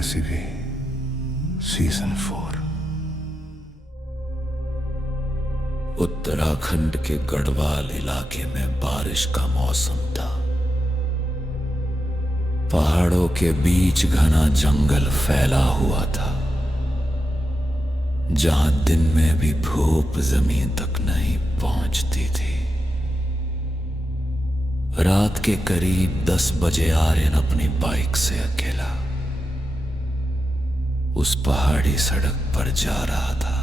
Recipe season 4। Uttarakhand के गढ़वाल इलाके में बारिश का मौसम था। पहाड़ों के बीच घना जंगल फैला हुआ था, जहां दिन में भी धूप जमीन तक नहीं पहुंचती थी। रात के करीब 10 बजे आर्यन अपनी बाइक से अकेला उस पहाड़ी सड़क पर जा रहा था।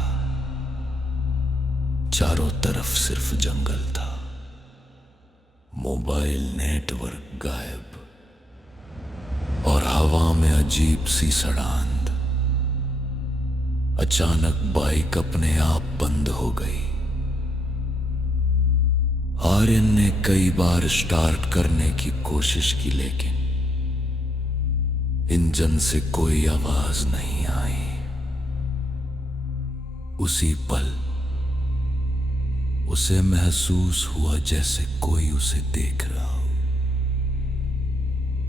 चारों तरफ सिर्फ जंगल था, मोबाइल नेटवर्क गायब और हवा में अजीब सी सड़ांध। अचानक बाइक अपने आप बंद हो गई। आर्यन ने कई बार स्टार्ट करने की कोशिश की, लेकिन इंजन से कोई आवाज नहीं आई। उसी पल उसे महसूस हुआ जैसे कोई उसे देख रहा हो।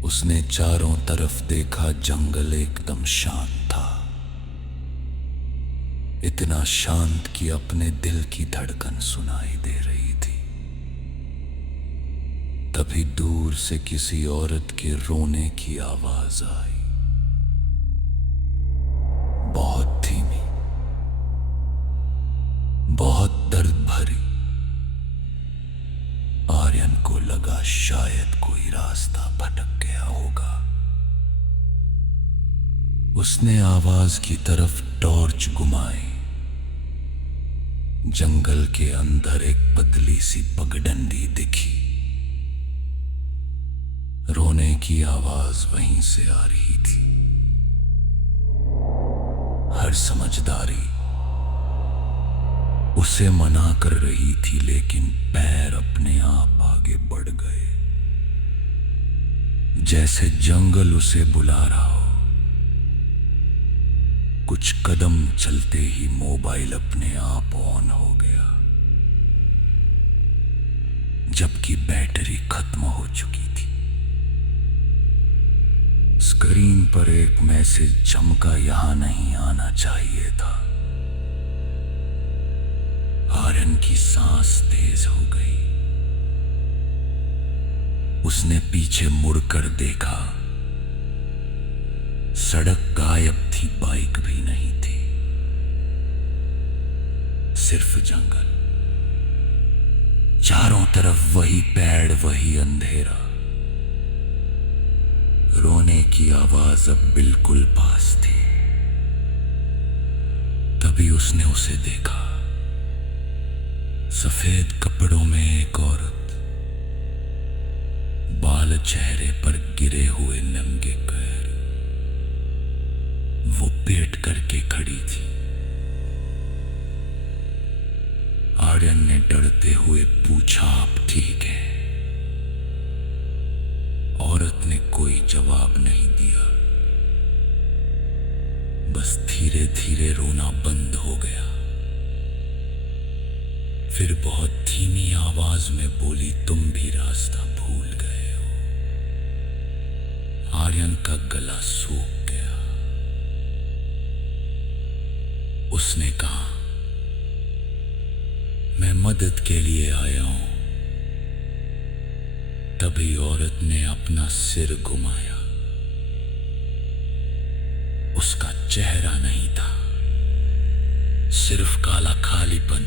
उसने चारों तरफ देखा, जंगल एकदम शांत था, इतना शांत कि अपने दिल की धड़कन सुनाई दे रही थी। तभी दूर से किसी औरत के रोने की आवाज आई, बहुत धीमी, बहुत दर्द भरी। आर्यन को लगा शायद कोई रास्ता भटक गया होगा। उसने आवाज की तरफ टॉर्च घुमाई। जंगल के अंदर एक पतली सी पगडंडी दिखी। रोने की आवाज वहीं से आ रही थी। हर समझदारी उसे मना कर रही थी, लेकिन पैर अपने आप आगे बढ़ गए, जैसे जंगल उसे बुला रहा हो। कुछ कदम चलते ही मोबाइल अपने आप ऑन हो गया, जबकि बैटरी खत्म हो चुकी थी। स्क्रीन पर एक मैसेज चमका, यहां नहीं आना चाहिए था। आर्यन की सांस तेज हो गई। उसने पीछे मुड़कर देखा, सड़क गायब थी, बाइक भी नहीं थी, सिर्फ जंगल। चारों तरफ वही पेड़, वही अंधेरा। रोने की आवाज अब बिल्कुल पास थी। तभी उसने उसे देखा, सफेद कपड़ों में एक औरत, बाल चेहरे पर गिरे हुए नंगे पैर। वो पेट करके खड़ी थी। आर्यन ने डरते हुए पूछा, आप ठीक है? औरत ने कोई जवाब नहीं दिया, बस धीरे धीरे रोना बंद हो गया। फिर बहुत धीमी आवाज में बोली, तुम भी रास्ता भूल गए हो। आर्यन का गला सूख गया। उसने कहा, मैं मदद के लिए आया हूं। तभी औरत ने अपना सिर घुमाया। उसका चेहरा नहीं था, सिर्फ काला खालीपन।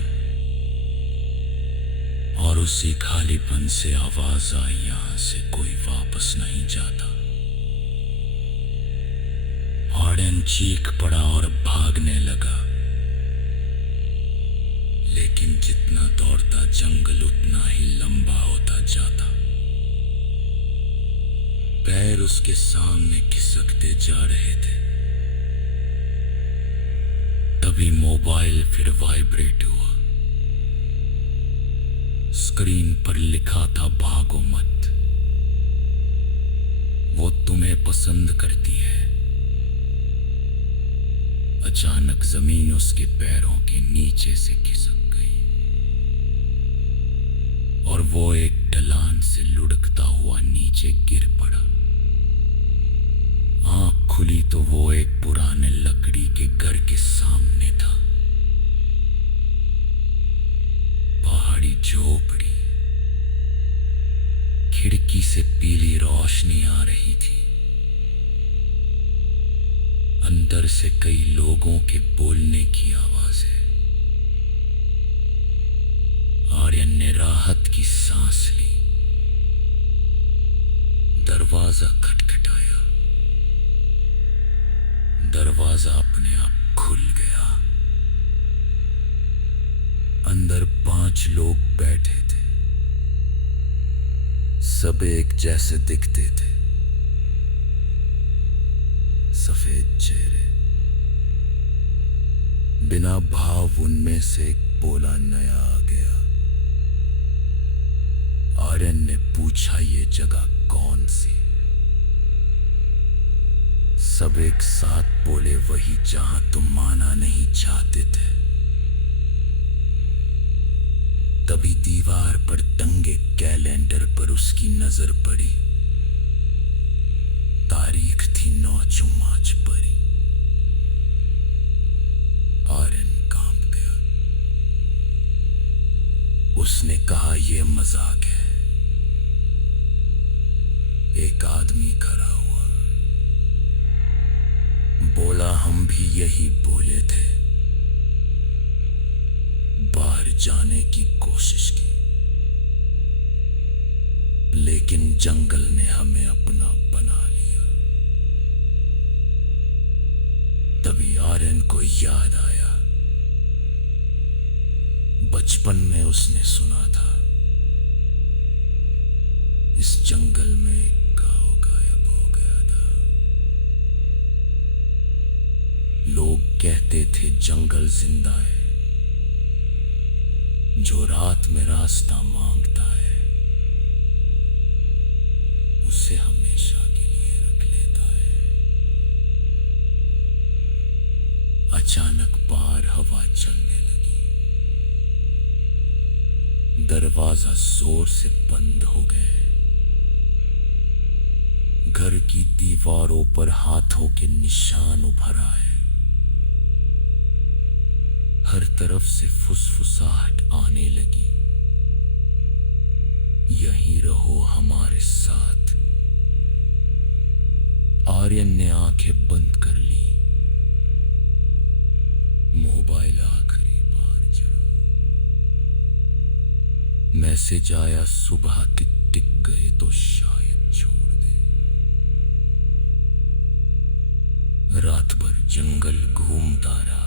और उसी खालीपन से आवाज आई, यहां से कोई वापस नहीं जाता। आर्यन चीख पड़ा और भागने लगा, लेकिन जितना दौड़ता जंगल उतना ही लंबा होता जाता। पैर उसके सामने खिसकते जा रहे थे। तभी मोबाइल फिर वाइब्रेट हुआ। स्क्रीन पर लिखा था, भागो मत, वो तुम्हें पसंद करती है। अचानक जमीन उसके पैरों के नीचे से खिसक गई और वो एक ढलान से लुढ़कता हुआ नीचे गिर पड़ा। आंख खुली तो वो एक पुराने लकड़ी के घर के सामने था। पहाड़ी झोपड़ी, खिड़की से पीली रोशनी आ रही थी। अंदर से कई लोगों के बोलने की आवाजें। आर्यन ने राहत की सांस ली। दरवाजा खटखटाया। दरवाजा अपने आप खुल गया। अंदर 5 लोग बैठे थे। सब एक जैसे दिखते थे। सफेद चेहरे, बिना भाव उनमें से एक बोला नया आ गया। आर्यन ने पूछा, ये जगह कौन सी? सब एक साथ बोले, वही जहां तुम माना नहीं चाहते थे। तभी दीवार पर टंगे कैलेंडर पर उसकी नजर पड़ी। तारीख थी 9 मार्च परी। आर्यन कांप गया। उसने कहा, यह मजाक है। एक आदमी खड़ा हुआ, बोला, हम भी यही बोले थे। बाहर जाने की कोशिश की, लेकिन जंगल ने हमें अपना बना लिया। तभी आर्यन को याद आया, बचपन में उसने सुना था, इस जंगल में एक गांव गायब हो गया था। लोग कहते थे जंगल जिंदा है, जो रात में रास्ता मांगता है उसे हमेशा के लिए रख लेता है। अचानक बाहर हवा चलने लगी। दरवाजा जोर से बंद हो गए। घर की दीवारों पर हाथों के निशान उभर आए। हर तरफ से फुसफुसाहट आने लगी, यहीं रहो हमारे साथ। आर्यन ने आंखें बंद कर ली। मोबाइल आखिरी बार चला। मैसेज आया, सुबह के टिक गए तो शायद छोड़ दे। रात भर जंगल घूमता रहा।